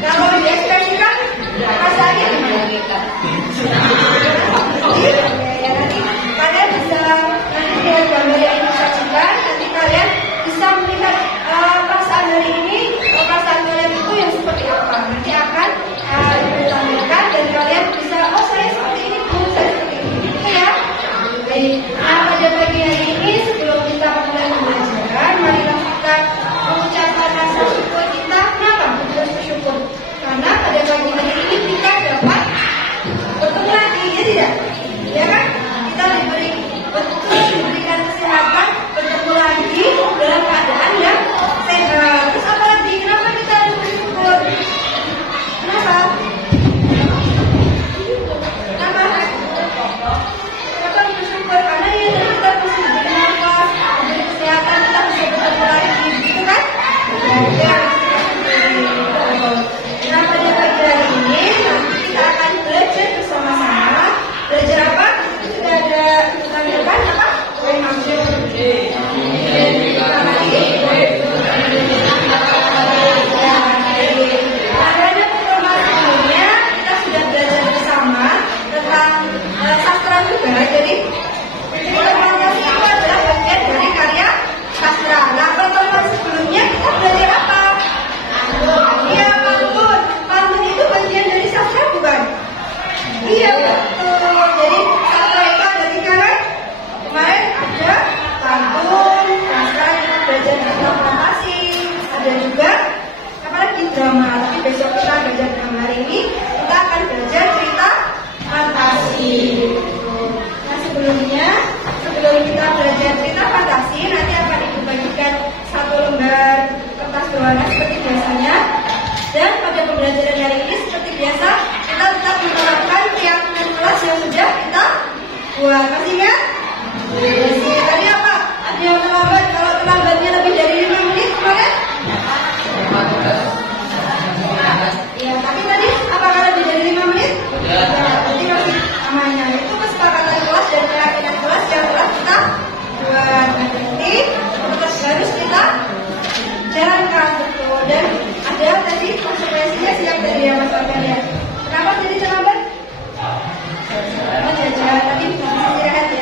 Kalau diekspresikan rasanya gimana? Nanti kalian bisa dengan gambar yang disajikan, nanti kalian bisa melihat perasaan hari ini, perasaan kalian itu yang seperti apa. Nanti akan ditampilkan dan kalian bisa, oh saya seperti ini, saya seperti ini, gitu ya. Baik. Nah, pada pagi hari ini sebelum kita mulai pembelajaran, marilah kita mengucapkan rasa syukur kita. Kenapa kita bersyukur? Karena pada pagi hari ini kita dapat bertemu lagi, ya tidak? Ya kan? Kita diberikan kesehatan, bertemu lagi dalam keadaan yang sehat. Terus apa lagi? Kenapa kita harus bersyukur? Kenapa? Kenapa bersyukur? Karena ya kita bisa diberi nafas, diberi kesehatan, kita bisa bertemu lagi, gitu kan? Ya. Nah, pada pagi hari ini nanti kita akan belajar bersama-sama. Belajar apa? Sudah ada tanggapan apa? Jadi informasi itu adalah bagian dari karya sastra. Nah, pertemuan sebelumnya kita belajar apa? Iya, pantun itu bagian dari sastra bukan? Iya, betul. Jadi sastra itu ada 3 kan? Kemarin ada pantun, sastra itu belajar tentang fantasi, ada juga apalagi drama. Tapi besok kita belajar drama, hari ini kita akan belajar cerita fantasi. Sebelum kita belajar cerita fantasi, nanti akan dibagikan 1 lembar kertas berwarna seperti biasanya. Dan pada pembelajaran hari ini seperti biasa, kita tetap menerapkan keyakinan kelas yang sudah kita buat. Masih ingat? Masih. Tadi apa? Ada yang terlambat. Kalau terlambatnya lebih dari 5 menit kemarin? Ya, tapi tadi apakah lebih dari 5 menit? Ya. Berarti masih amannya. Itu kesepakatan kelas dan keyakinan kelas yang telah kita buat. Nanti harus kita jalankan betul. Dan ada tadi konsekuensinya siap dari yang Mas ya. Kenapa jadi terlambat? Jajan, tapi istirahat ya.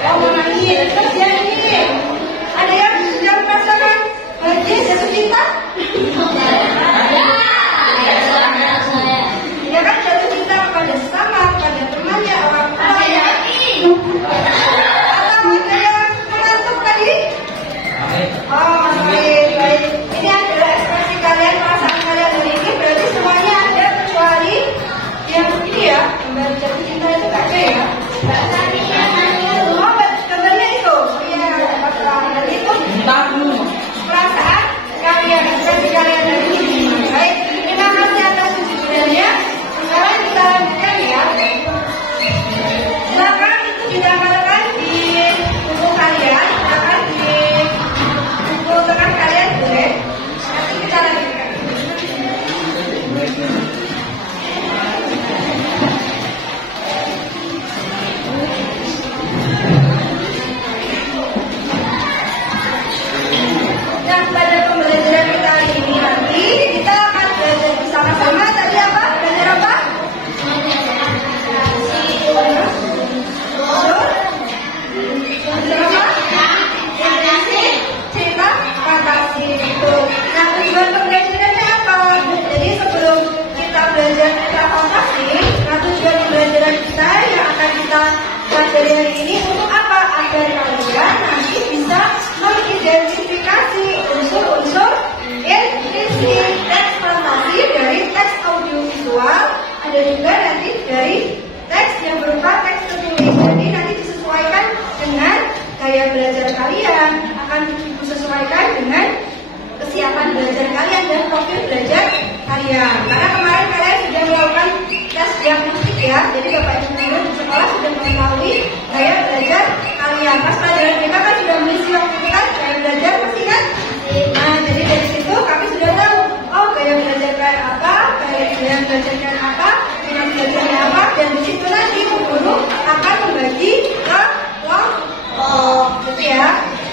Oh, mau nangis. Terus dia nih. Ada yang sudah merasakan jatuh cinta? Ya kan jatuh cinta kepada sesama, kepada temannya, orang tuanya. Atau ada yang mengantuk tadi? Oh, baik. Ini adalah ekspresi kalian, perasaan kalian hari ini. Berarti semuanya ada kecuali yang ini ya, gambar jatuh cinta itu gak ada ya? Oh, gambarnya itu. Iya, dan itu perasaan kalian, ekspresi kalian hari ini. Baik, terima kasih atas kesudahannya. Sekarang kita lanjutkan ya. Silakan itu didapatkan di buku kalian, silakan di buku tengah kalian boleh. Nanti kita lanjutkan. Nah, pada pembelajaran kita hari ini nanti kita akan belajar bersama-sama. Tadi apa? Belajar apa? Cerita fantasi itu. Nah, tujuan pembelajarannya apa? Jadi sebelum kita belajar cerita fantasi, nah tujuan pembelajaran kita yang akan kita pelajari hari ini untuk apa? Agar kalian nanti bisa mengidentifikasi unsur-unsur isi teks fantasi dari teks audiovisual, ada juga nanti dari teks yang berupa teks tertulis. Jadi nanti disesuaikan dengan gaya belajar kalian, akan disesuaikan dengan kesiapan belajar kalian dan profil belajar kalian. Karena kemarin kalian sudah melakukan tes diagnostik ya, jadi Bapak Ibu guru di sekolah sudah mengetahui gaya belajar kalian. Pas pelajaran kita kan sudah mengisi waktu itu kan, gaya belajar pasti kan? Nah, jadi dari situ kami sudah tahu, oh gaya belajar kalian apa, gaya belajar kalian apa, minat belajarnya apa, dan di situ nanti guru akan membagi ke kelompok, gitu ya.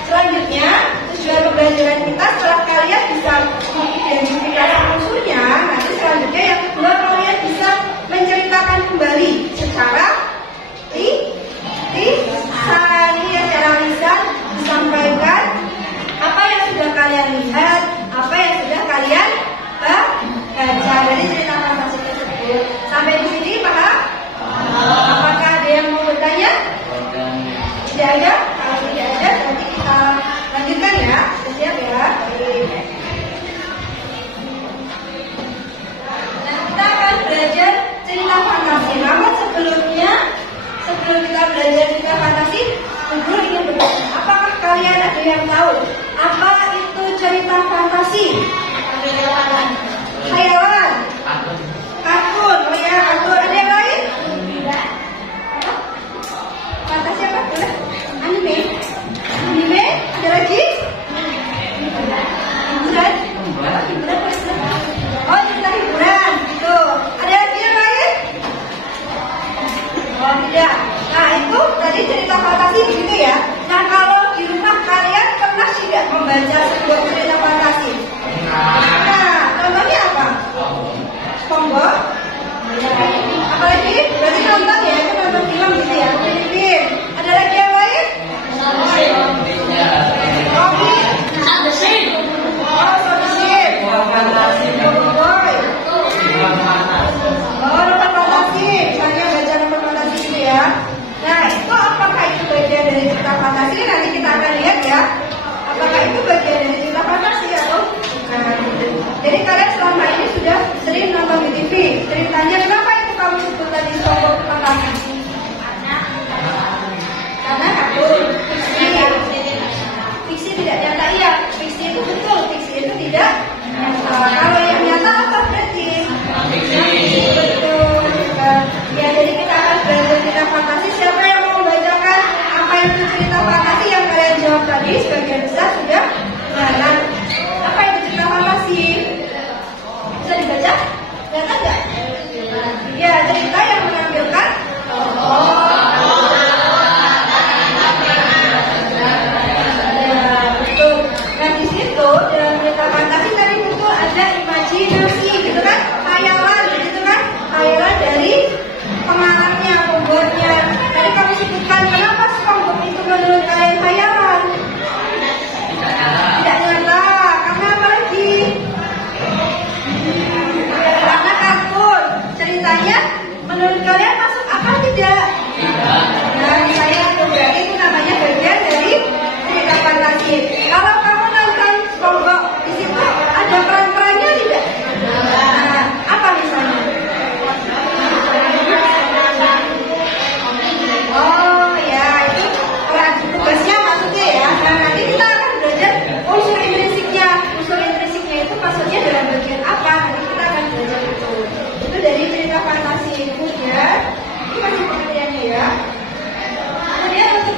Selanjutnya, tujuan pembelajaran kita setelah kalian bisa mengidentifikasi unsurnya, nanti selanjutnya yang kedua kalian bisa menceritakan kembali secara secara lisan, disampaikan apa yang sudah kalian lihat, apa yang sudah kalian baca dari cerita fantasi tersebut. Sampai di sini paham? Apakah ada yang mau bertanya? Tidak ada? Kalau tidak ada, nanti kita lanjutkan ya. Siap ya? Nah, kita akan belajar cerita fantasi. Namun sebelum kita belajar cerita fantasi, guru ingin bertanya, apakah kalian ada yang tahu apa itu cerita fantasi? Hayawan, kartun, oh ya kartun. Ada yang lain? Apa? Fantasi apa? Anime? Ada lagi? Hiburan? Oh, cerita hiburan, gitu. Ada lagi yang lain? Oh, tidak. Nah, itu tadi cerita fantasi begitu ya. Nah, kalau di rumah kalian pernah tidak membaca sebuah cerita fantasi? Nah, contohnya apa? SpongeBob? Apalagi? Berarti nonton ya, itu nonton film gitu ya, film. Ada lagi yang lain? Kopi? Oh, Sodesin. Boy. Oh, nomor fantasi. Misalnya baca nomor fantasi gitu ya. Nah, itu apakah itu bagian dari cerita fantasi? Nanti kita akan lihat ya. Apakah itu bagian dari cerita fantasi atau bukan? Jadi kalian selama ini sudah sering nonton di TV. Ceritanya kenapa itu kamu sebut tadi SpongeBob fantasi? Karena kartun. Fiksi tidak nyata, iya. Fiksi itu betul. Fiksi itu tidak nyata. Kalau yang nyata apa berarti? Betul. Ya, jadi kita akan belajar cerita fantasi. Siapa yang mau membacakan apa itu cerita fantasi yang kalian jawab tadi? Sebagian besar sudah benar. Apa itu cerita fantasi? Bisa dibaca?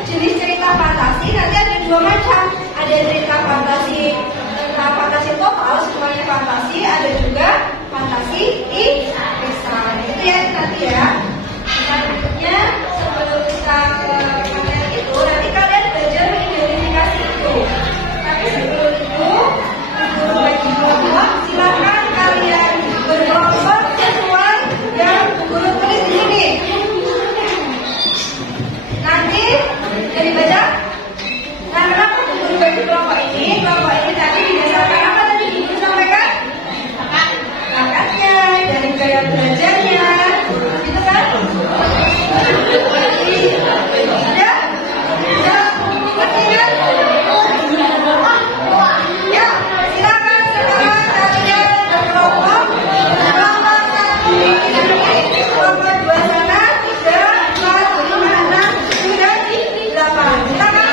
jenis cerita fantasi nanti ada dua macam. Ada cerita fantasi total, semuanya fantasi. Ada juga fantasi kisah. Itu ya nanti ya. Selanjutnya sebelum kita ke materi itu, nanti kalian belajar mengidentifikasi itu. Tapi sebelum itu, guru bagi kelompok, silakan kalian berkelompok sesuai yang guru tulis di sini. Nanti dari baca. Nah, kenapa guru bagi kelompok ini? Kelompok ini tadi berdasarkan apa tadi guru sampaikan? Bakatnya, dari gaya belajarnya, gitu kan? Ya, ngerti kan? Ya, silakan sekarang kalian berkelompok. Kelompok 1 ini, kelompok 2 sana, 3, 4, 5, 6, 7, 8. Silakan.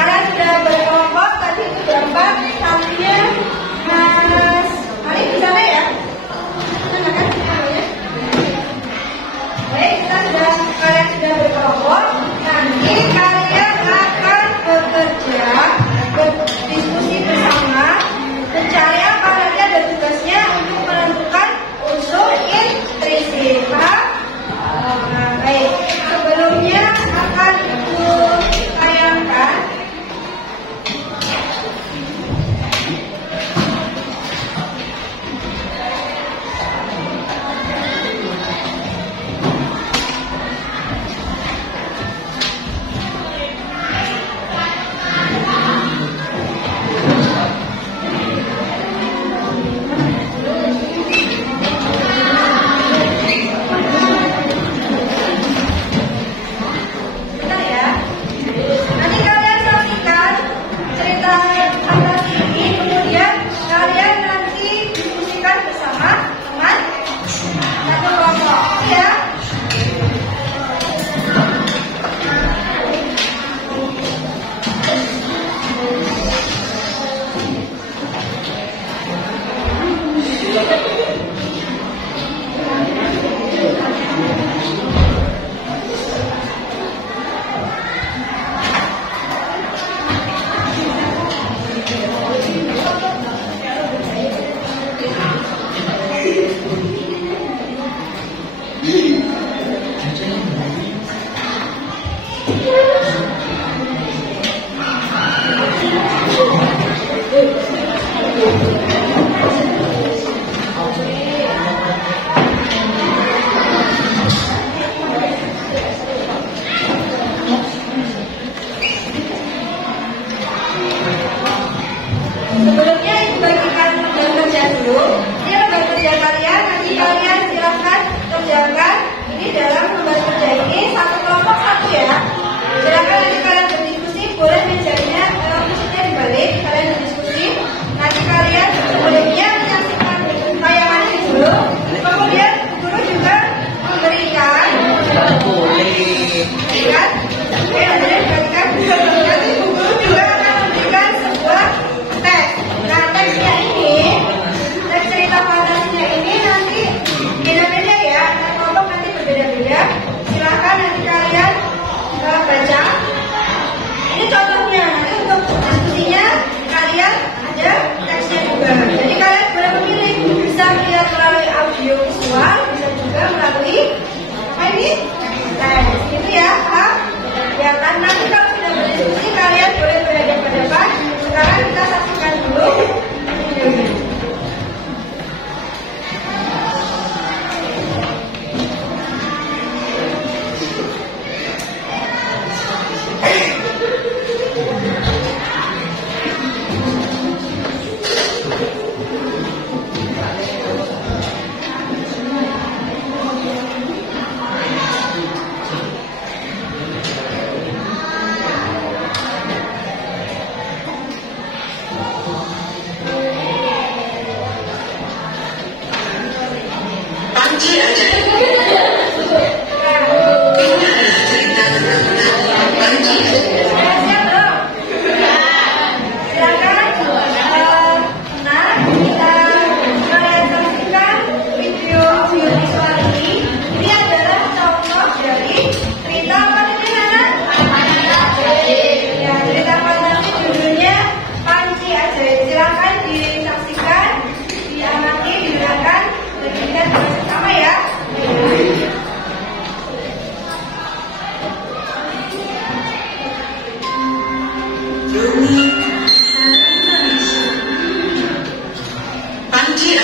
Kalian sudah berkelompok, tadi itu berempat, satunya Mas Ari di sana ya? Baik, kalian sudah berkelompok. Nanti kalian akan bekerja, berdiskusi bersama, mencari apa nanti ada tugasnya untuk menentukan unsur intrinsik. Paham? Nah, baik. Sebelumnya akan tayangkan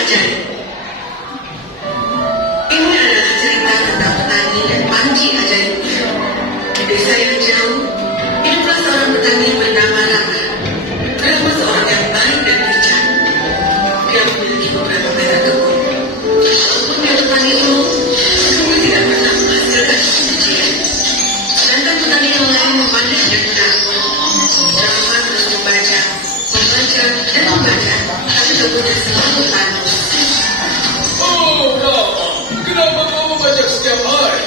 ajaib. Ini adalah cerita tentang petani dan panci ajaibnya. Di desa yang jauh, hiduplah seorang petani bernama Rama. Rama seorang yang baik dan bijak. Dia memiliki beberapa perak kebun. Walaupun dia petani itu, kebun tidak pernah menghasilkan cucian. Sedangkan petani yang lain memanen dan menabur. Rama terus membaca, dan membaca, tapi kebunnya selalu tandus. Oh, Rama, kenapa kau membaca setiap hari?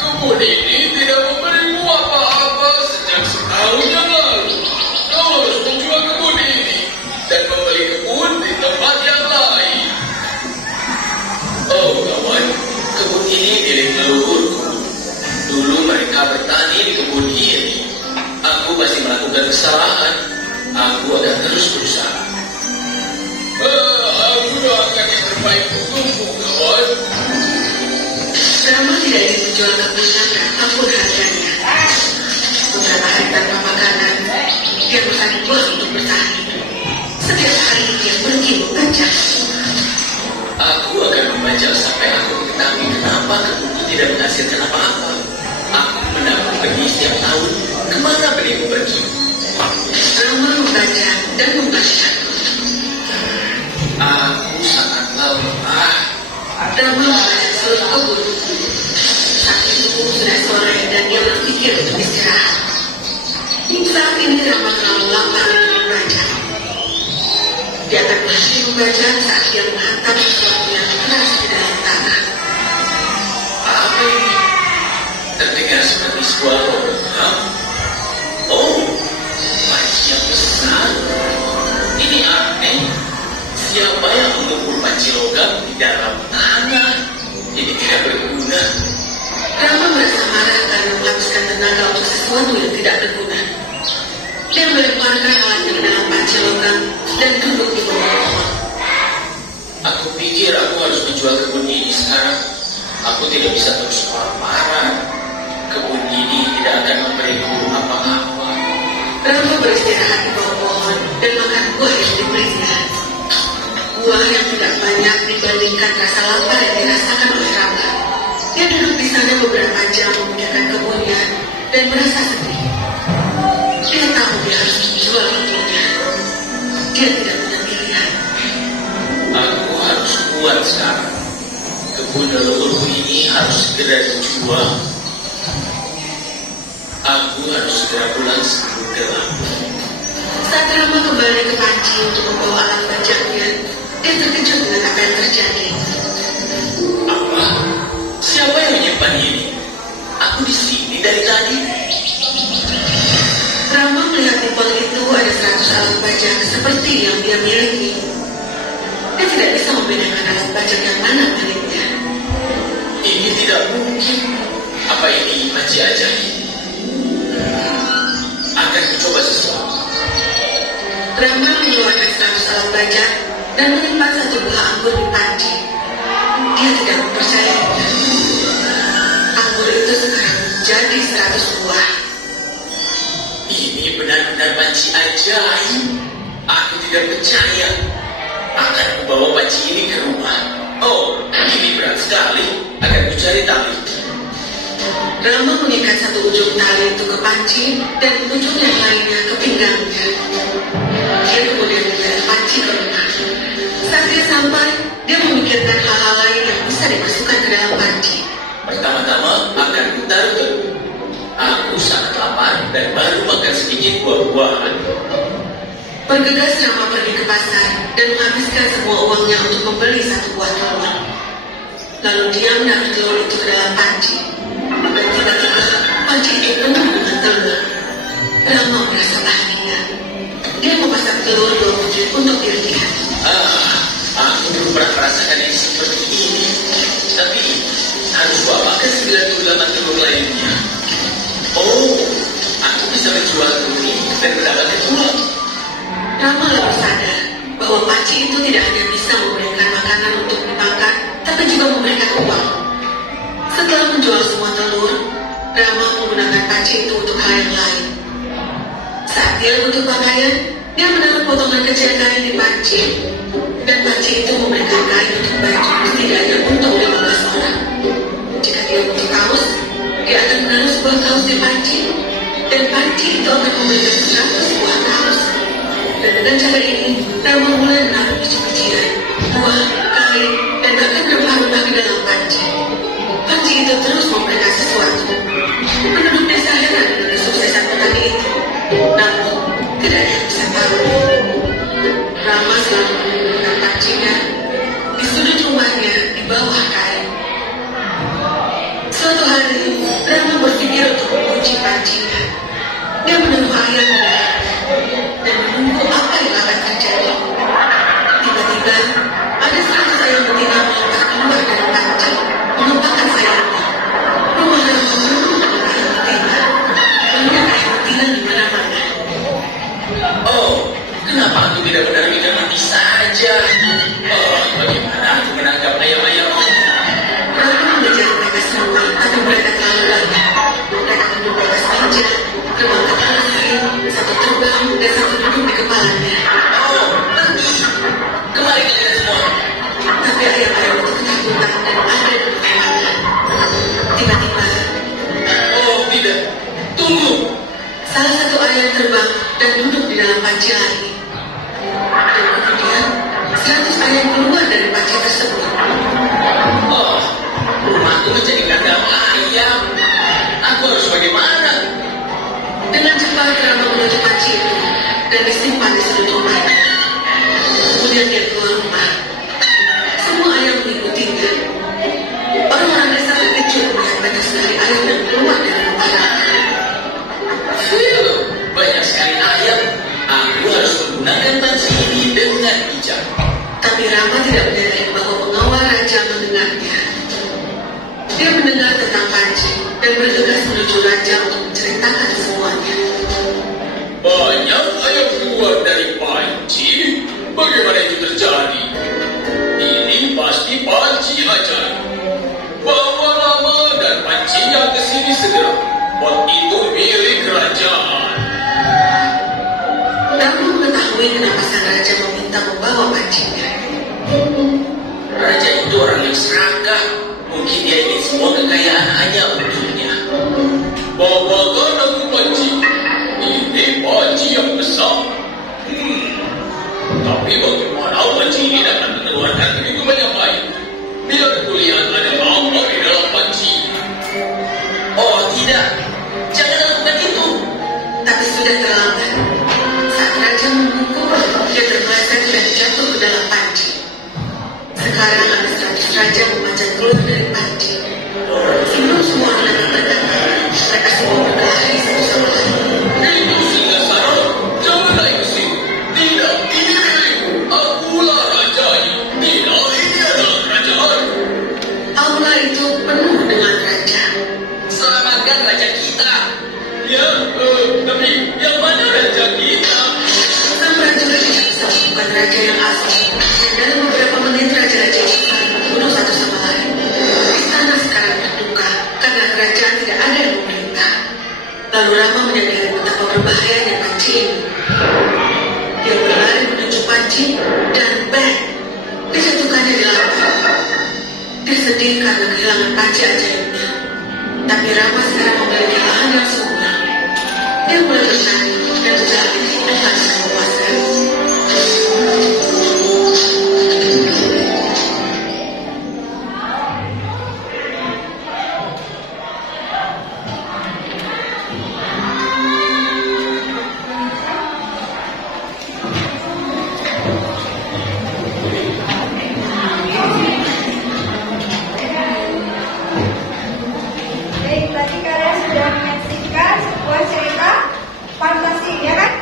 Kebun ini tidak memberimu apa-apa sejak setahun yang lalu. Kau harus menjual kebun ini dan membeli kebun di tempat yang lain. Oh, kawan, kebun ini milik leluhurku. Dulu mereka bertani di kebun ini. Aku masih melakukan kesalahan. Aku akan terus berusaha. Aku doakan yang terbaik untukmu, kawan. Rama tidak ingin menjual kebunnya berapapun harganya. Beberapa hari tanpa makanan, dia bertani pulang untuk bertahan hidup. Setiap hari dia pergi membaca. Aku akan membaca sampai aku mengetahui kenapa kebunku tidak menghasilkan apa-apa. Aku menabung benih setiap tahun. Kemana benihku pergi? Rama membaca dan membaca. Aku sangatlah lelah. Rama membaca seluruh kebun. Saat itu sudah sore dan dia berpikir untuk istirahat. Saat ini Rama terlalu lapar untuk membaca. Dia akan berhenti membaca saat dia menghantam sesuatu yang keras di dalam tanah. Apa ini? Terdengar seperti sebuah logam. Oh, panci yang besar. Ini aneh. Siapa yang mengukur panci logam di dalam tanah? Ini tidak berguna. Rama merasa marah karena menghabiskan tenaga untuk sesuatu yang tidak berguna. Dia melemparkan alatnya ke dalam panci logam dan duduk di bawah pohon. Aku pikir aku harus menjual kebun ini sekarang. Aku tidak bisa terus marah. Kebun ini tidak akan memberiku apa-apa. Rama beristirahat di bawah pohon dan makan buah yang diberinya. Buah yang tidak banyak dibandingkan rasa lapar yang dirasakan oleh Rama. Dia duduk di sana beberapa jam memikirkan kebunnya dan merasa sedih. Dia tahu dia harus menjual kebunnya. Dia tidak punya pilihan. Aku harus kuat sekarang. Kebun leluhurku ini harus segera dijual. Aku harus segera pulang sebelum gelap. Saat Rama kembali ke panci untuk membawa alat bajaknya, dia terkejut dengan apa yang terjadi. Apa? Siapa yang menyimpan ini? Aku di sini dari tadi. Rama melihat di bal itu ada 100 alat bajak seperti yang dia miliki. Dia tidak bisa membedakan alat bajak yang mana miliknya. Ini tidak mungkin. Apa ini panci ajaib? Akan mencoba sesuatu. Rama mengeluarkan 100 alat bajak dan menyimpan satu buah anggur di panci. Dia tidak mempercayainya. Anggur itu sekarang menjadi 100 buah. Ini benar-benar panci ajaib. Aku tidak percaya. Akan kubawa panci ini ke rumah. Oh, ini berat sekali. Akan kucari tali. Rama mengikat satu ujung tali itu ke panci dan ujung yang lainnya ke pinggangnya. Dia kemudian membawa panci ke rumah. Saat dia sampai, dia memikirkan hal-hal lain yang bisa dimasukkan ke dalam panci. Pertama-tama akan kutaruh telur. Aku sangat lapar dan baru makan sedikit buah-buahan. Bergegas Rama pergi ke pasar dan menghabiskan semua uangnya untuk membeli satu buah telur. Lalu dia menaruh telur itu ke dalam panci. Dan tiba-tiba panci itu penuh dengan telur. Rama merasa bahagia. Dia memasang telur 2 butir untuk dirinya. Aku belum pernah merasakan yang seperti ini. Tapi harus bawakan 98 telur lainnya. Oh, aku bisa menjual telur ini dan mendapatkan uang. Rama lalu sadar bahwa panci itu tidak hanya bisa memberikan makanan untuk dimakan, tapi juga memberikan uang. Setelah menjual semua telur, Rama menggunakan panci itu untuk hal yang lain. Saat dia butuh pakaian, dia menaruh potongan kecil kain di panci, dan panci itu memberikan kain menuju panci, dan panci itu akan memberikan 100 buah kaos. Dan dengan cara ini, Rama mulai menaruh biji-bijian, buah, kain, dan bahkan rempah-rempah ke dalam panci. Panci itu terus memberikan sesuatu. Penduduk desa heran dengan kesuksesan petani itu. Namun, tidak ada yang bisa tahu. Rama selalu menggunakan pancinya di sudut rumahnya di bawah kain. Suatu hari, Rama berpikir untuk mengunci pancinya. Dia menaruh ayam di dalamnya dan menunggu apa yang akan terjadi. Tiba-tiba, ada 100 ayam betina melompat keluar dari panci, menumpahkan sayapnya. Rumah Rama penuh dengan ayam betina. Banyak ayam betina di mana-mana. Oh, kenapa aku tidak menaruhnya mati saja? Oh, bagaimana aku menangkap ayam-ayam? Rama mengejar mereka semua, tapi mereka terlalu banyak. Mereka membebas meja, terbang ke tanah lain, satu terbang dan satu duduk di kepalanya. Oh, pergi. Kemari kalian semua. Tapi ayam-ayam itu ketakutan dan ada di kemana. Tiba-tiba, Oh, tidak. Tunggu. salah satu ayam terbang dan duduk di dalam panci lagi. Dan kemudian, 100 ayam keluar dari panci tersebut. Oh, rumahku menjadi kandang ayam. Aku harus bagaimana? Dengan cepat Rama menuju panci itu dan disimpan di sudut rumahnya. Kemudian dia keluar rumah. Semua ayam mengikutinya. Orang-orang desa terkejut melihat banyak sekali ayam yang keluar dari rumah Rama. Phew, banyak sekali ayam. Aku harus menggunakan panci ini dengan bijak. Tapi Rama tidak menyadari bahwa pengawal raja mendengarnya. Dia mendengar tentang panci dan bergegas menuju raja untuk menceritakan semuanya. Banyak ayam keluar dari panci. Bagaimana itu terjadi? Ini pasti panci ajaib. Bawa Rama dan pancinya ke sini segera. Pot itu milik kerajaan. Rama mengetahui kenapa sang raja meminta membawa pancinya. Raja itu orang yang serakah. Mungkin dia ingin semua kekayaan hanya untuknya. Bawakan aku panci. Ini panci yang besar. Tapi bagaimana panci ini dapat mengeluarkan begitu banyak air? Bila aku lihat ada apa di dalam panci. Oh tidak, jangan lakukan itu. Tapi sudah terlambat. Saat raja memukul, dia terpeleset dan jatuh ke dalam panci. Sekarang ada 100 raja memanjat keluar dari panci. Sebelum semua orang datang, mereka semua berkelahi satu sama lain. Itu sudah salah. Jangan naik ke sini. Tidak, ini milikku. Akulah rajanya. Tidak, ini adalah kerajaan. Aula itu penuh dengan raja. Selamatkan raja kita. Ya, tapi yang mana raja kita? Sang prajurit itu bisa bukan raja yang asli. Dan dalam beberapa menit raja-raja itu saling membunuh satu sama lain. Istana sekarang berduka karena kerajaan tidak ada yang memerintah. Lalu Rama menyadari betapa berbahayanya panci ini. Dia berlari menuju panci dan bang, dijatuhkannya di lantai. Dia sedih karena kehilangan panci ajaibnya. Tapi Rama sekarang memiliki lahan yang subur. Dia mulai bernyanyi dan menjalani kehidupan yang memuaskan. Baik, tadi kalian sudah menyaksikan sebuah cerita fantasi, ya kan?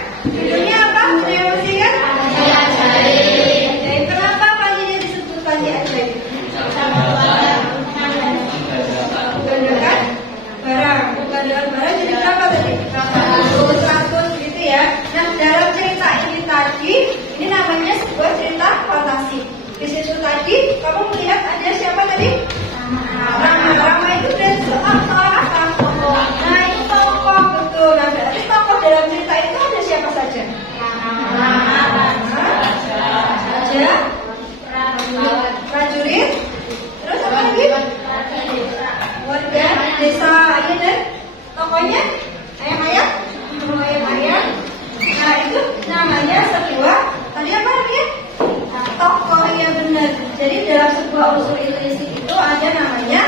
Jadi dalam sebuah unsur intrinsik itu ada namanya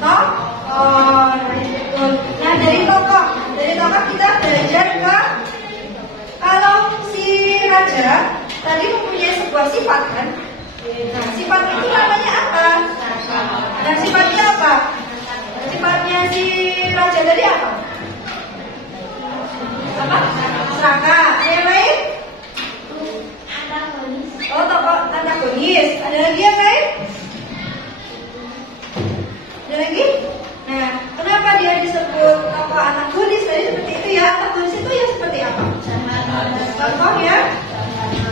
tokoh. Nah dari tokoh kita belajar ke kalau si raja tadi mempunyai sebuah sifat kan? Nah, sifat itu namanya apa? Dan sifatnya apa? Sifatnya si raja tadi apa? Apa? Serakah. Yang lain? Oh, tokoh antagonis. Ada lagi yang lain? Ada lagi? Nah, kenapa dia disebut tokoh antagonis? Tadi seperti itu ya. Antagonis itu ya seperti apa? Tokoh ya,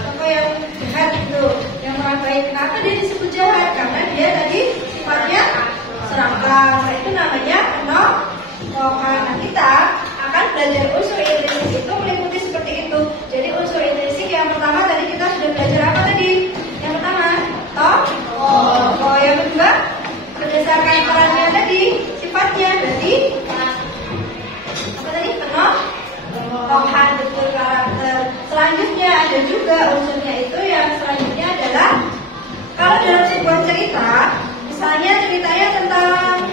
tokoh yang jahat itu, yang orang baik. Kenapa dia disebut jahat? Karena dia tadi sifatnya serakah. Nah, itu namanya tokoh. Nah, kita akan belajar unsur intrinsik itu meliputi seperti itu. Jadi unsur intrinsik yang pertama tadi kita sudah belajar apa tadi? Yang pertama tokoh. Yang kedua berdasarkan perannya tadi, sifatnya berarti apa tadi? Tokohan, betul, karakter. Selanjutnya ada juga unsurnya itu yang selanjutnya adalah kalau dalam sebuah cerita, misalnya ceritanya tentang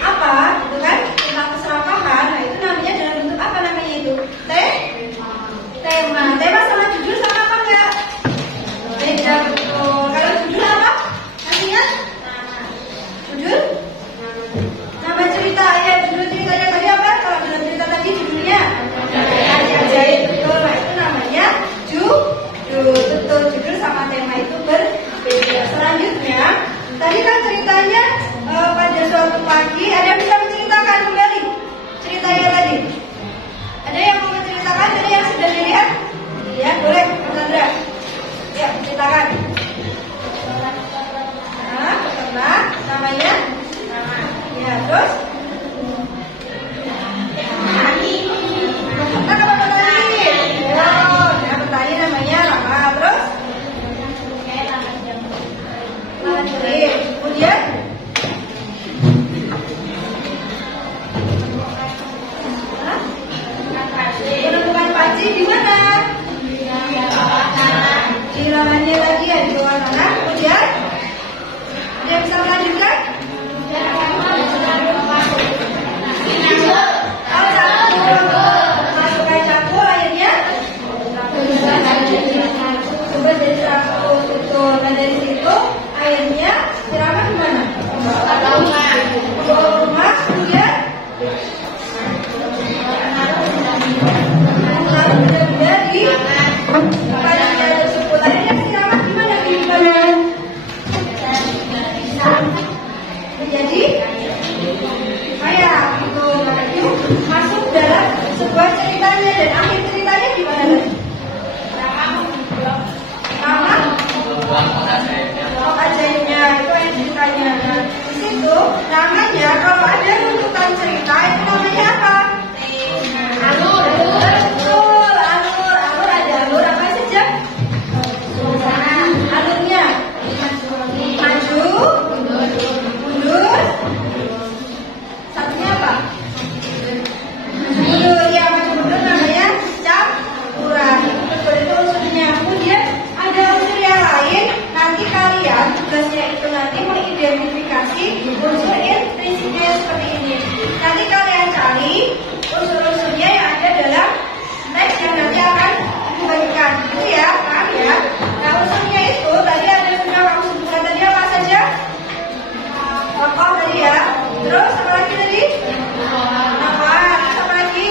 apa, gitu kan? Tentang keserakahan, nah itu namanya dalam bentuk apa namanya itu? Tema. Tema sama judul sama apa enggak? Beda, betul. Kalau judul apa? Artinya? Judul? Nama cerita, ya judul ceritanya tadi apa? Kalau dalam cerita tadi judulnya ajaib, betul. Nah itu namanya judul, betul. Judul sama tema itu berbeda. Selanjutnya, tadi kan ceritanya pada suatu pagi, ada yang bisa menceritakan kembali ceritanya tadi? Ada yang mau menceritakan tadi yang sudah dilihat? Ya, boleh, Mas Andra. Ya, menceritakan. Nah, peternak, namanya? Ya, terus? Peternak apa petani? Oh, nah petani namanya Rama. Terus? Lawan Juri. Kemudian? Menemukan panci di mana? Di lawannya lagi ya, di bawah tanah. Kemudian? Ada yang bisa melanjutkan? Masukkan campur airnya. Coba jadi campur, betul. Nah dari situ airnya siramkan kemana? Ke rumah, kemudian dari panci tersebut. Airnya siramkan gimana kehidupannya? Menjadi ayah gitu. Nah itu masuk dalam sebuah ceritanya dan akhir ceritanya gimana tadi? Nama? Ajaibnya itu yang ceritanya. Nah di situ namanya kalau ada runtutan cerita itu namanya apa? Alur. Betul, alur. Alur ada alur apa saja? Alurnya maju, mundur. Satunya apa? Mundur, ya maju mundur namanya campuran. Betul itu unsurnya. Kemudian ada unsur yang lain. Nanti kalian tugasnya itu nanti mengidentifikasi unsur intrinsiknya seperti ini. Nanti kalian cari unsur-unsurnya yang ada dalam teks yang nanti akan dibagikan. Itu ya, paham ya? Nah unsurnya itu tadi ada beberapa unsur. Tadi apa saja? Tokoh tadi ya. Terus apa lagi tadi? Nama. Terus apa lagi?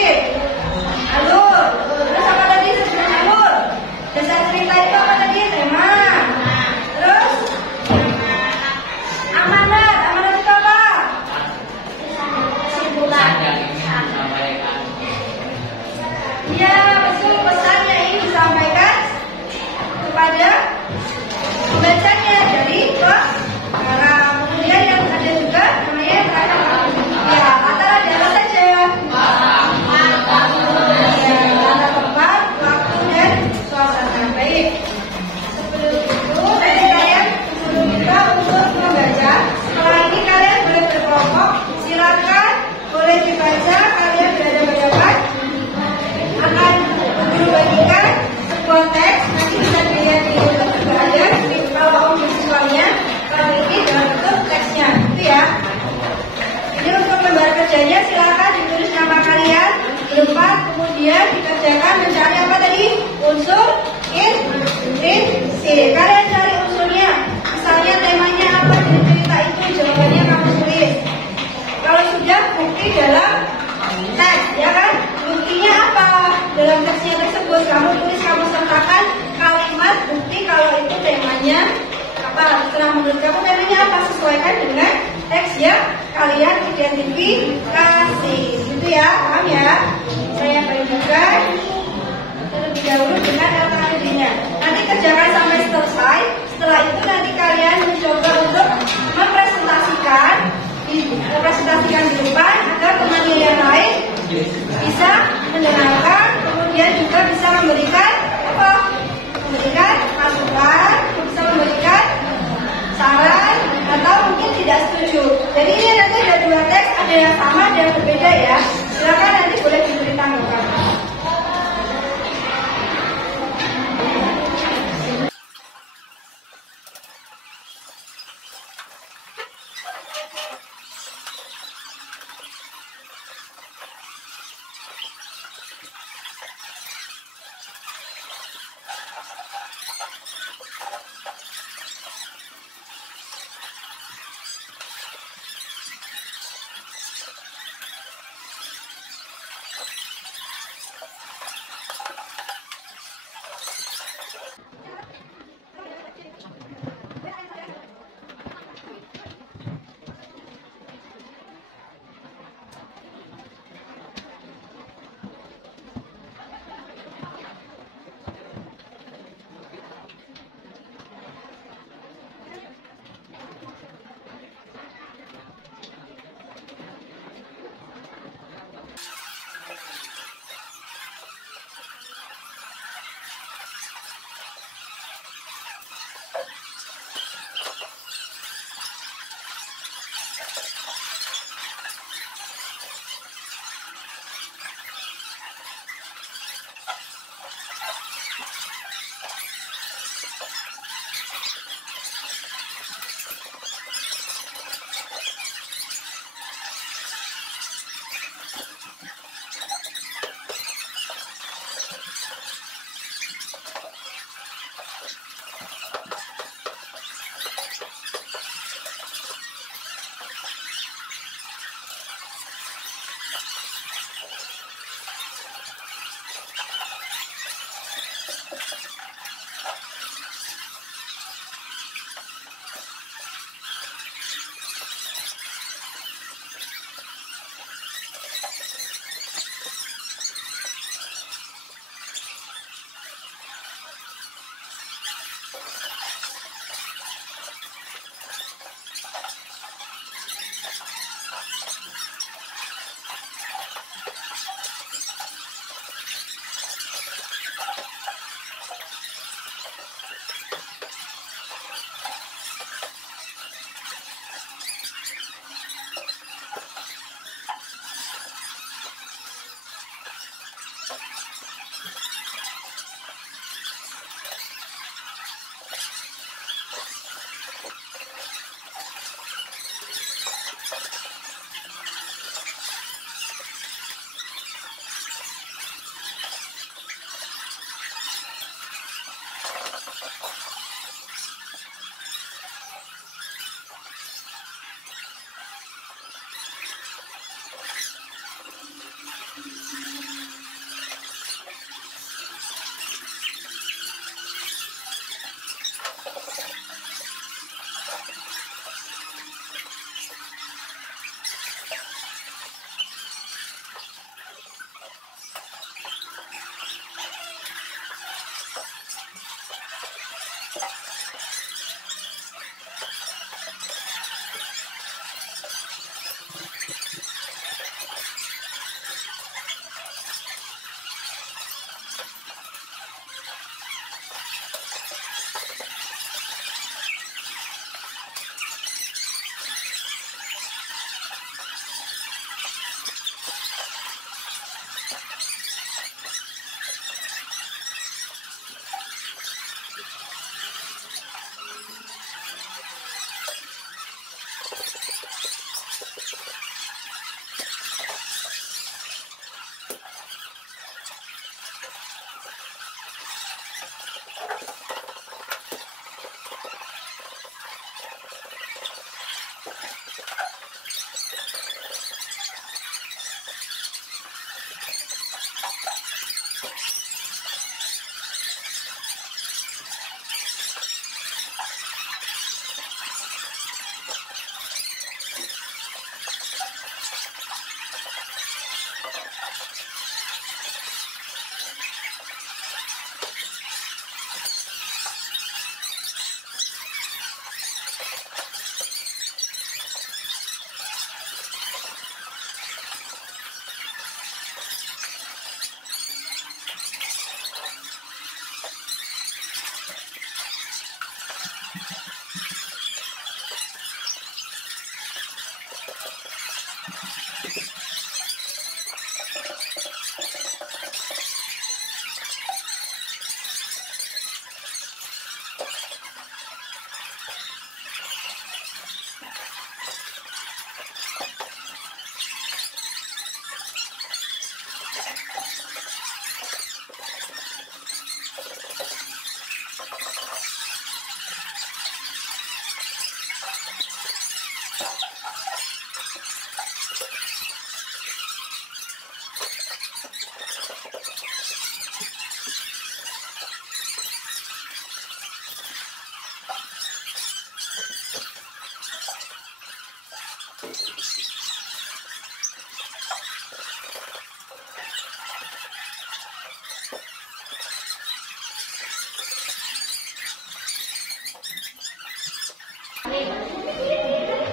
Alur. Terus apa tadi sebelum alur? Dasar cerita itu apa tadi? Tema. Terus amanat. Amanat itu apa? Kesimpulan. Ya, betul. Pesan yang ingin disampaikan Oke, kalian cari unsurnya. Misalnya temanya apa dari cerita itu, jawabannya kamu tulis. Kalau sudah, bukti dalam teks, ya kan? Buktinya apa? Dalam teksnya tersebut kamu tulis, kamu sertakan kalimat bukti kalau itu temanya apa? Setelah menurut kamu temanya apa? Sesuaikan dengan teks yang kalian identifikasi. Gitu ya, paham ya? Saya bagikan terlebih dahulu dengan alternatifnya. Nanti kerjakan sampai selesai. Setelah itu nanti kalian mencoba untuk mempresentasikan di depan agar teman yang lain bisa mendengarkan, kemudian juga bisa memberikan apa? Memberikan masukan, bisa memberikan saran atau mungkin tidak setuju. Jadi ini nanti ada dua teks, ada yang sama, ada yang berbeda ya. Silakan nanti boleh diberi tanggapan.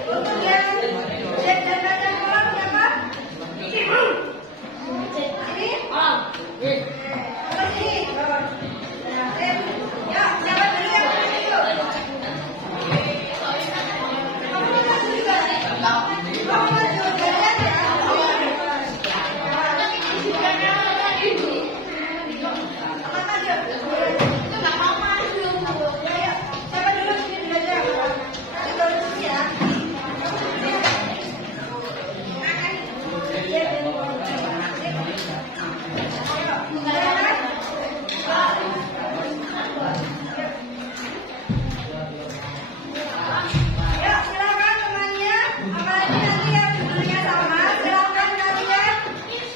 Untuk yang cek dan baca kolom siapa? Ini? Apa sini? Bawah. Nah, ya, siapa dulu yang pakai itu? Kamu maju juga? Kamu maju, gantian ya? Apa maju? Itu nggak mau maju. Ya, siapa dulu sini belajar? Nanti baru sini ya. Ayo, silakan temannya. Apalagi nanti yang judulnya sama, silakan kalian.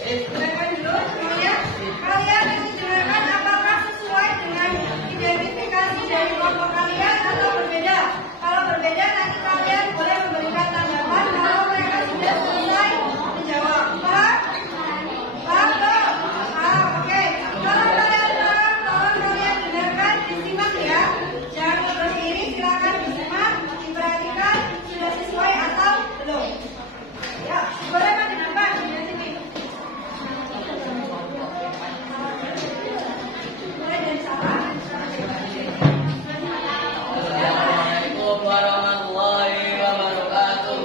Silakan dulu semuanya. Kalian menunjukkan apakah sesuai dengan identifikasi dari kelompok kalian atau berbeda. Kalau berbeda, nanti kalian boleh memberikan tanggapan kalau mereka sudah selesai menjawab. Paham? Paham, Dok? Paham, oke. Kalau kalian paham, tolong kalian dengarkan, disimak ya. Jangan ngobrol sendiri, silakan disimak, diperhatikan sudah sesuai atau belum. Ya, boleh Pak di depan, di sini. Boleh dari siapa? Assalamualaikum warahmatullahi wabarakatuh.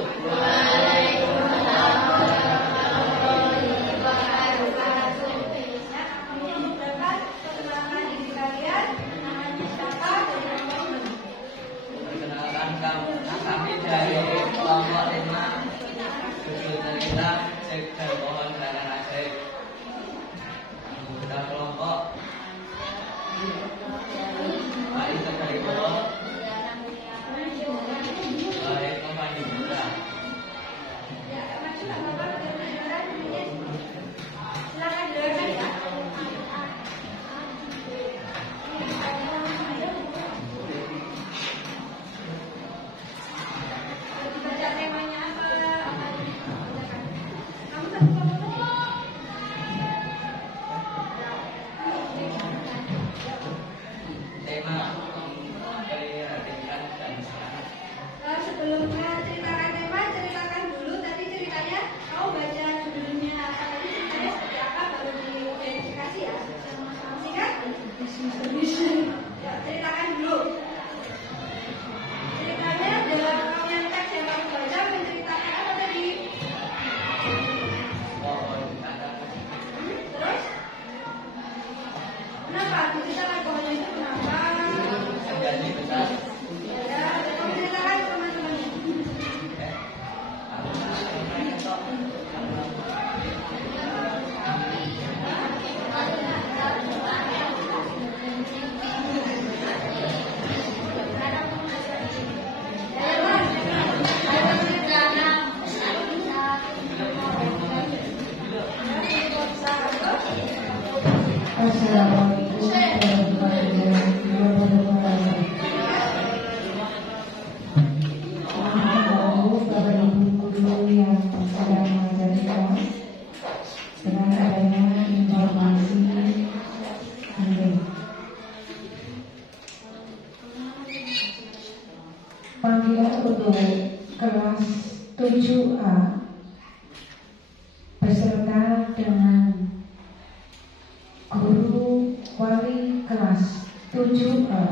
Perkenalkan kami dari kelompok 5 judul cerita Cek dan Pohon Kanan Asik. Anggota kelompok Pak Isa dari Pulau Baik Kompani Muda. Silakan dengarkan ya. Baca temanya apa? Kamu satu kelompok. Tema memperhatikan dan semangat. Sebelumnya ceritakan tema, ceritakan dulu tadi ceritanya. Kau baca judulnya apa tadi, ceritanya seperti apa, baru diidentifikasi ya. Masih kan? Ya, ceritakan dulu. Ceritanya dalam yang teks yang kamu baca menceritakan apa tadi? Pohon kanan. Terus? Kenapa? Diceritakan pohonnya itu kenapa? Jadi besar. Ya, kamu ceritakan teman-temannya. Assalamualaikum warahmatullahi wabarakatuh. Mohon Bapak Ibu guru yang sedang mengajar kelas dengan adanya informasi penting. Panggilan untuk kelas 7A beserta dengan guru wali kelas 7A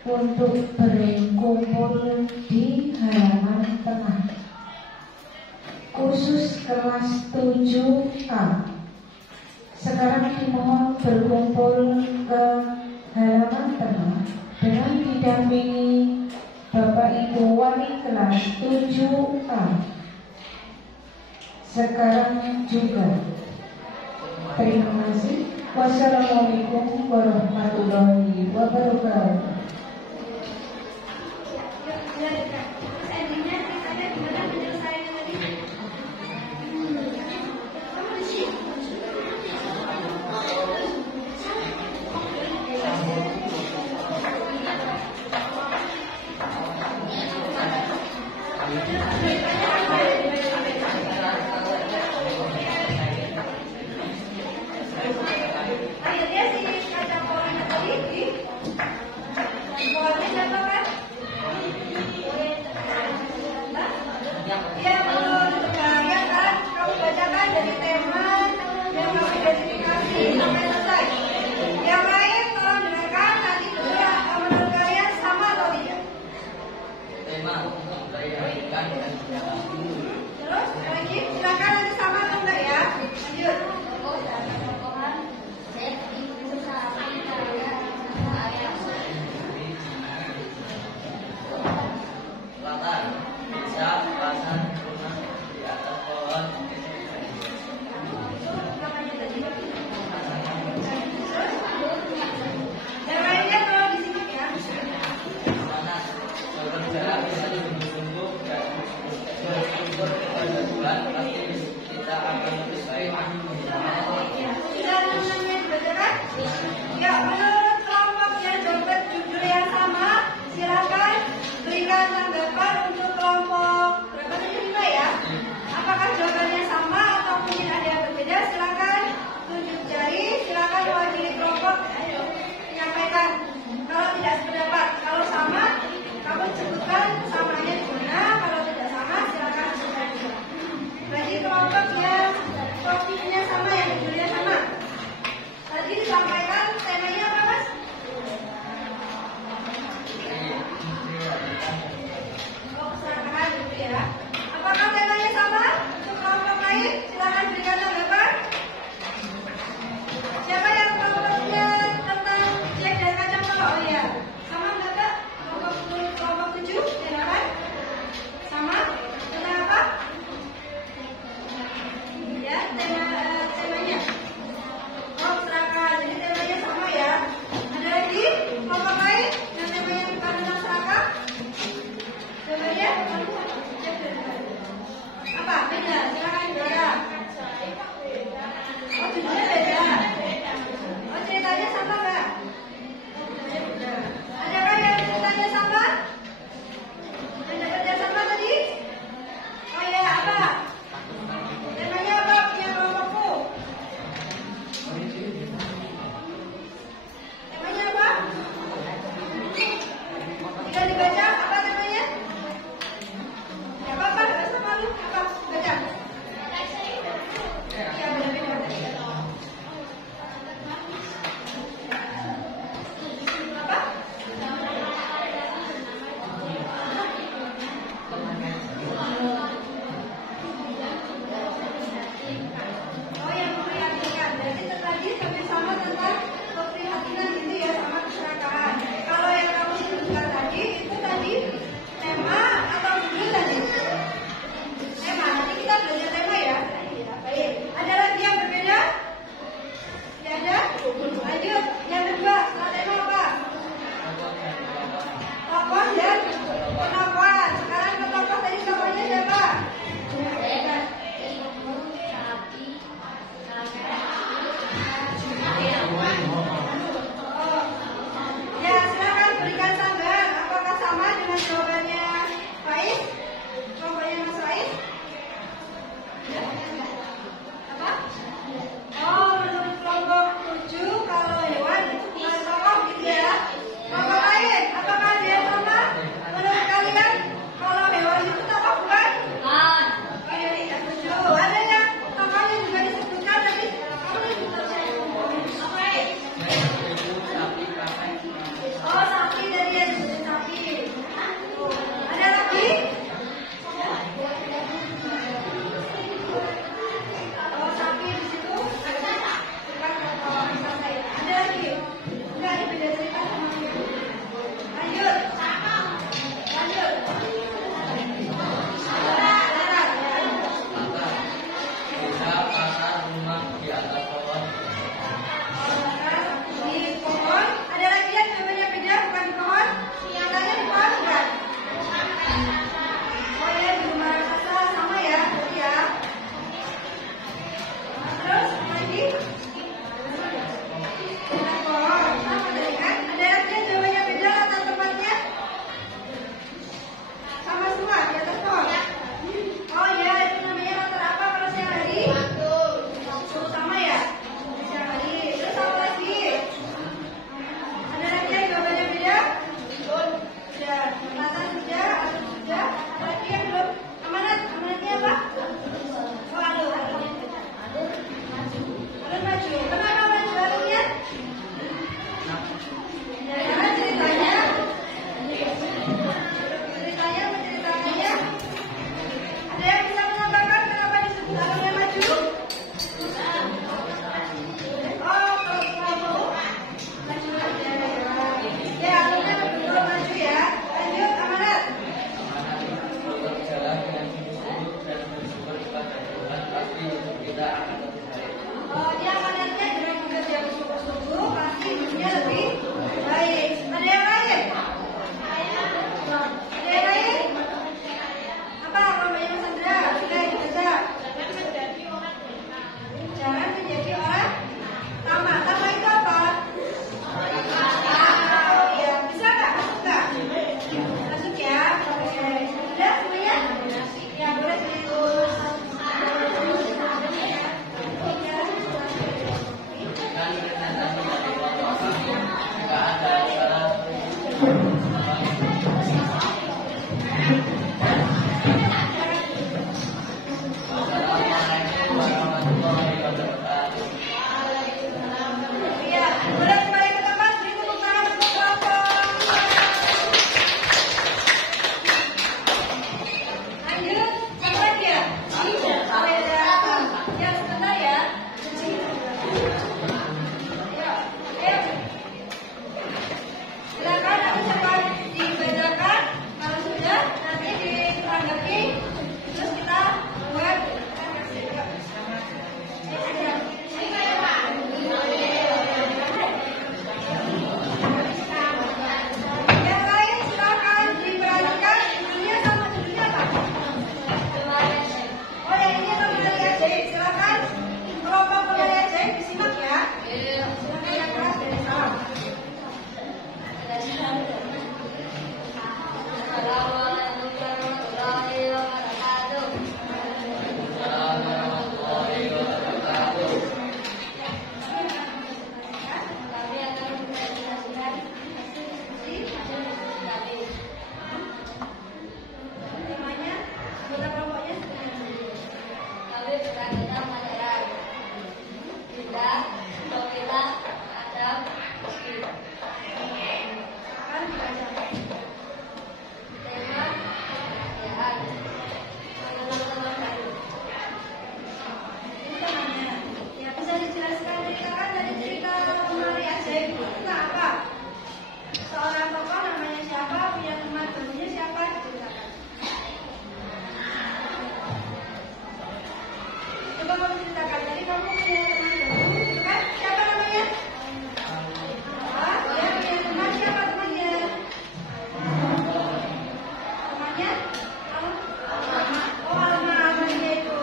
untuk berkumpul di halaman tengah. Khusus kelas 7A sekarang dimohon berkumpul ke halaman tengah dengan didampingi Bapak Ibu wali kelas 7A. Sekarang juga. Terima kasih. Wassalamualaikum warahmatullahi wabarakatuh. Terus endingnya ceritanya gimana penyelesaiannya tadi? Kamu di sini? Akhirnya si kaca polanya tadi di polanya siapa kan? Iya betul. Ya kan, kamu bacakan dari tema yang kamu identifikasi sampai selesai. Yang lain tolong dengarkan nanti kedua menurut kalian sama atau tidak. Tema memperhatikan dan Terus lagi silakan nanti sama atau enggak ya. Lanjut. Selatan bisa pasang rumah di atas pohon. Yang lainnya tolong disimak ya. Mana bekerja bisa sungguh-sungguh dan bersyukur kepada Tuhan, pasti kita akan lebih baik. Sudah teman-teman dibacakan? Ya, menurut kelompok yang dapat judul yang sama, silakan berikan tanggapan untuk kelompok berapa tadi 5 ya? Apakah jawabannya sama atau mungkin ada yang berbeda? Silakan tunjuk jari, silakan mewakili kelompok, ayo menyampaikan. Kalau tidak sependapat, kalau sama, kamu sebutkan kesamanya di mana. Kalau tidak sama, silakan sebutkan juga. Bagi kelompok yang topiknya sama, yang judulnya sama. Tadi disampaikan temanya apa, Mas? Keserakahan gitu ya. Apakah temanya sama untuk kelompok lain? Silakan berikan tanggapan. Siapa yang kelompoknya tentang cek dan kacang tolak? Oh iya, sama enggak Kak? Kelompok 7, silakan. Sama? Tentang apa? Ya, temanya. Oh, serakah. Jadi temanya sama ya. Ada lagi kelompok lain yang temanya bukan tentang serakah? Temanya cek dan Assalamualaikum warahmatullahi wabarakatuh. Warahmatullahi wabarakatuh. Kami akan mempresentasikan hasil diskusi tadi. Temanya, anggota kelompoknya seperti ini. Kami beragam pelajaran. Bunda, Sofila, Adam, Rizky. Akan dibacakan. Tema kemanusiaan. Mengenal teman baru. Ini temanya. Ya bisa dijelaskan ceritakan dari cerita Lemari Ajaib itu apa? Seorang tokoh namanya siapa? Punya teman barunya siapa? Diceritakan. Coba kamu ceritakan. Jadi kamu punya teman baru, gitu kan? Siapa namanya? Dia punya teman siapa temannya? Temannya? Alma. Oh Alma, temannya itu.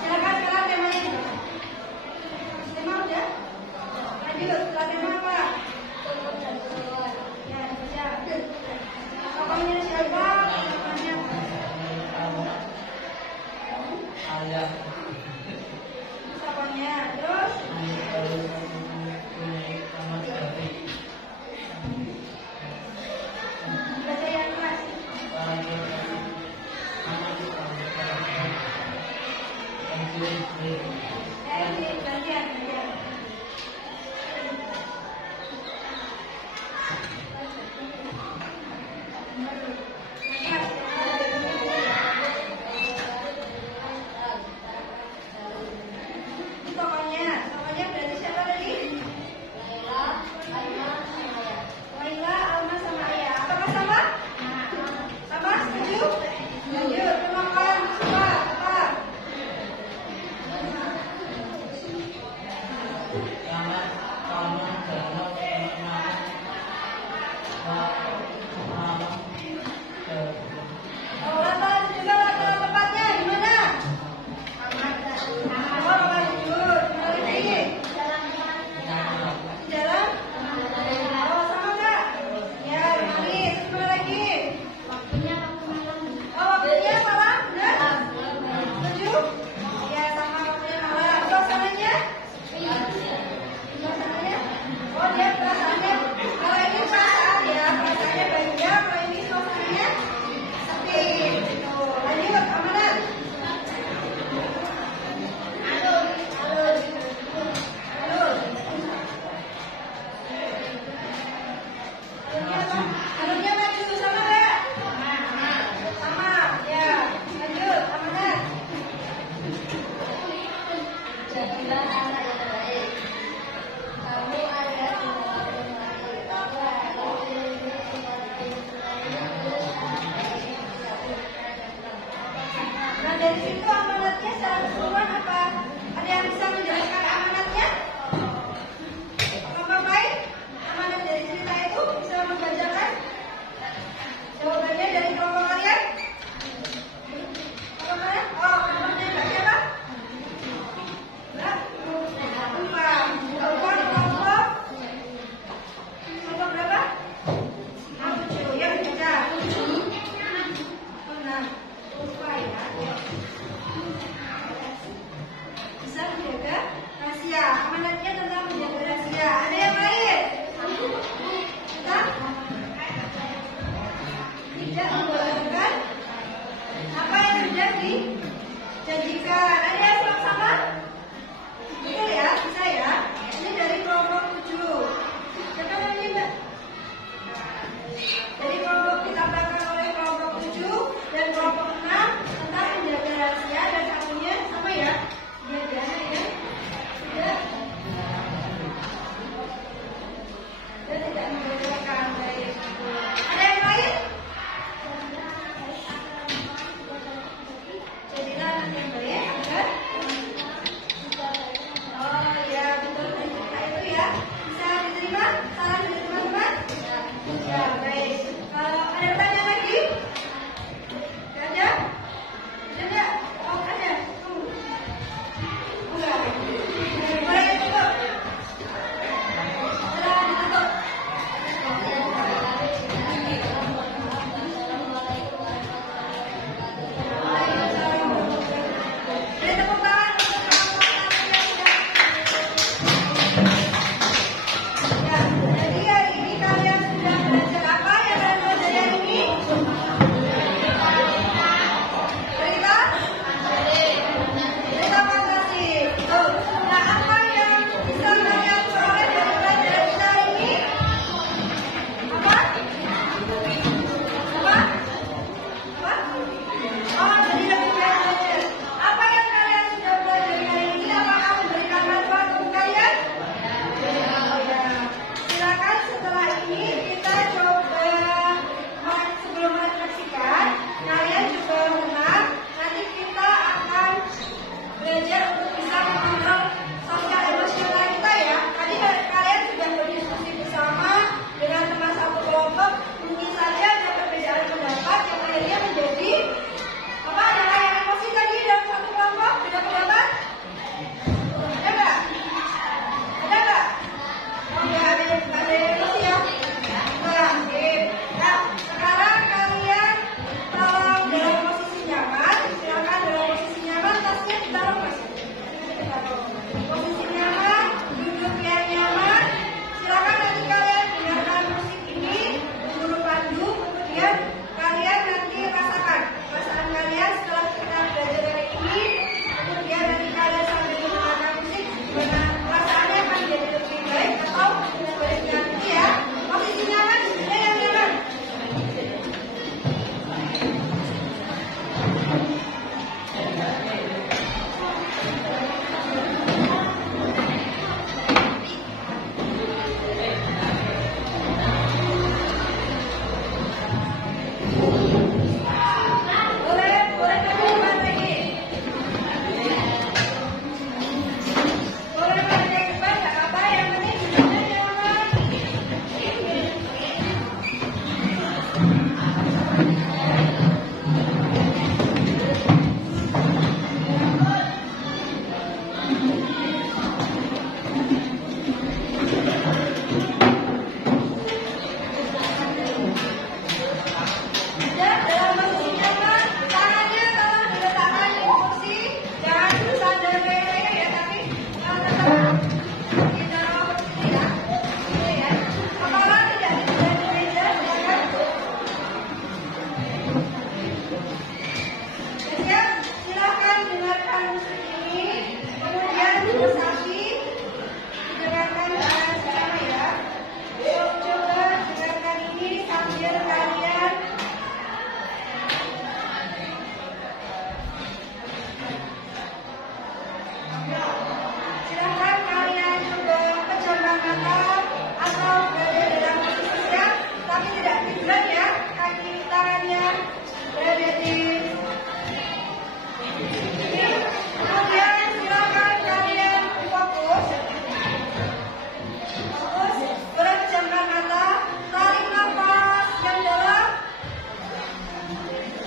Silakan sekarang temanya. Tema udah? Lanjut, setelah tema apa? Ya, baca. Tokohnya siapa? Temannya apa? Ayah. Tokohnya, terus? Baca yang keras. Ini gantian. Tokohnya dari siapa tadi? Laila, Alma sama Ayah. Apakah sama? Sama? Setuju? Lanjut, kemampuan siswa apa? Latar juga latar tempatnya di mana? Oh, rumah tidur. Di mana lagi? Di dalam? Oh, sama nggak? Ya, mari. Terus mana lagi? Oh, waktunya malam? Benar? Setuju? Ya, sama waktunya malam. Suasananya? Suasananya? Oh, dia perasaannya. Kalau ini perasaan ya, perasaannya bahagia. Kalau ini suasananya sepi. Tuh, lanjut, amanat. Alurnya maju sama nggak? Sama, ya. Lanjut, amanat. Jadilah anak yang baik. Kamu ada di bawah lemari. Kamu ada di Nah, dari situ amanatnya secara keseluruhan apa? Ada yang bisa menjelaskan amanatnya? Apa baik? Amanat dari cerita itu bisa membacakan? Jawabannya dari kelompok kalian? Kelompok kalian? Oh, kelompoknya Mbak siapa? Mbak? Empat. Kelompok? Kelompok berapa? 7. Ya, baca. 6. Lupa ya. Bisa menjaga rahasia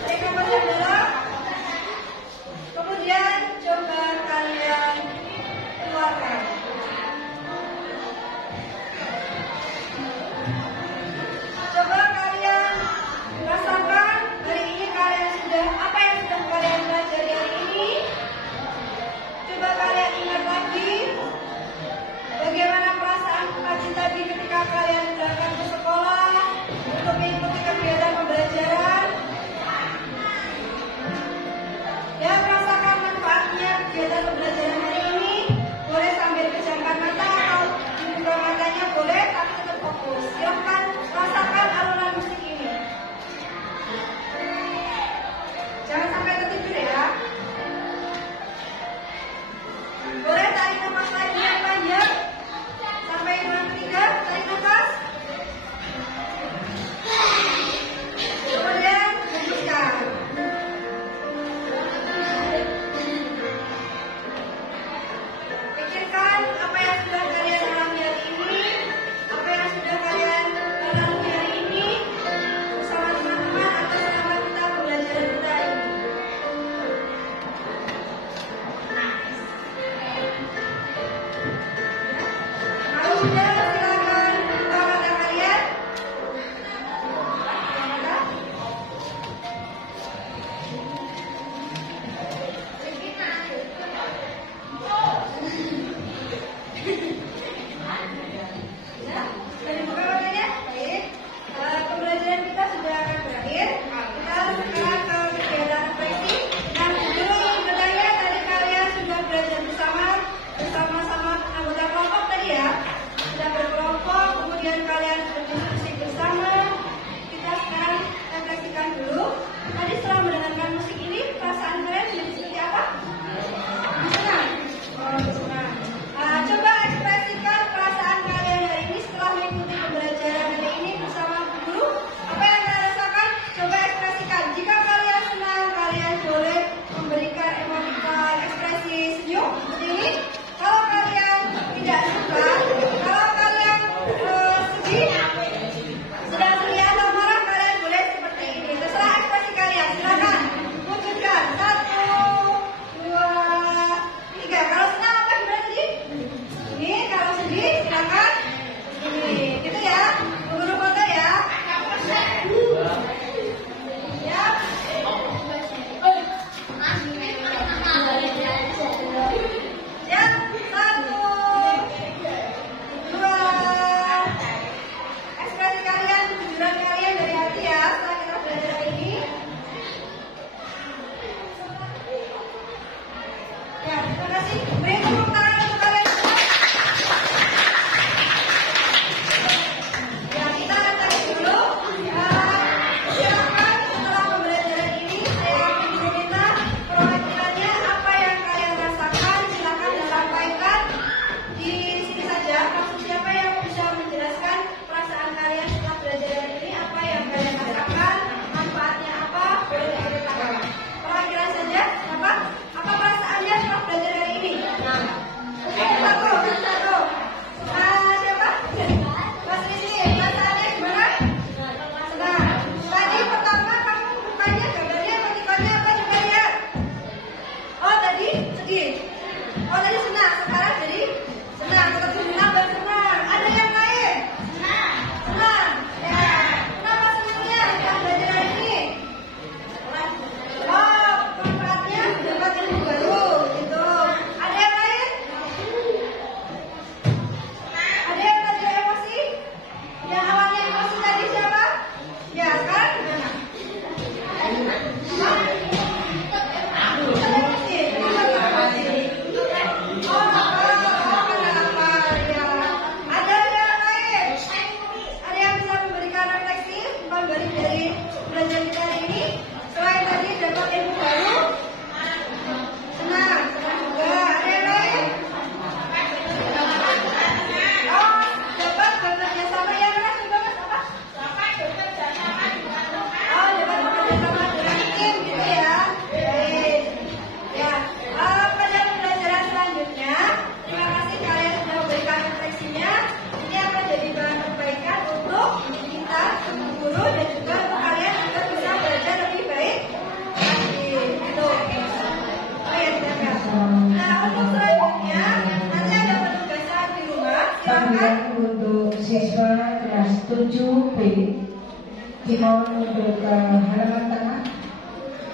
Tarik nafas yang dalam. Kemudian coba kalian keluarkan. Coba kalian rasakan hari ini kalian sudah apa yang sudah kalian pelajari hari ini. Coba kalian ingat lagi bagaimana perasaan pagi tadi ketika kalian datang ke sekolah untuk mengikuti kegiatan pembelajaran.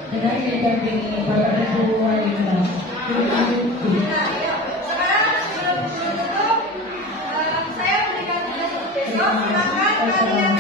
dengan didampingi para ibu wanita. Nah, yuk. Sekarang sebelum tutup, saya berikan tugas untuk besok. Silakan kalian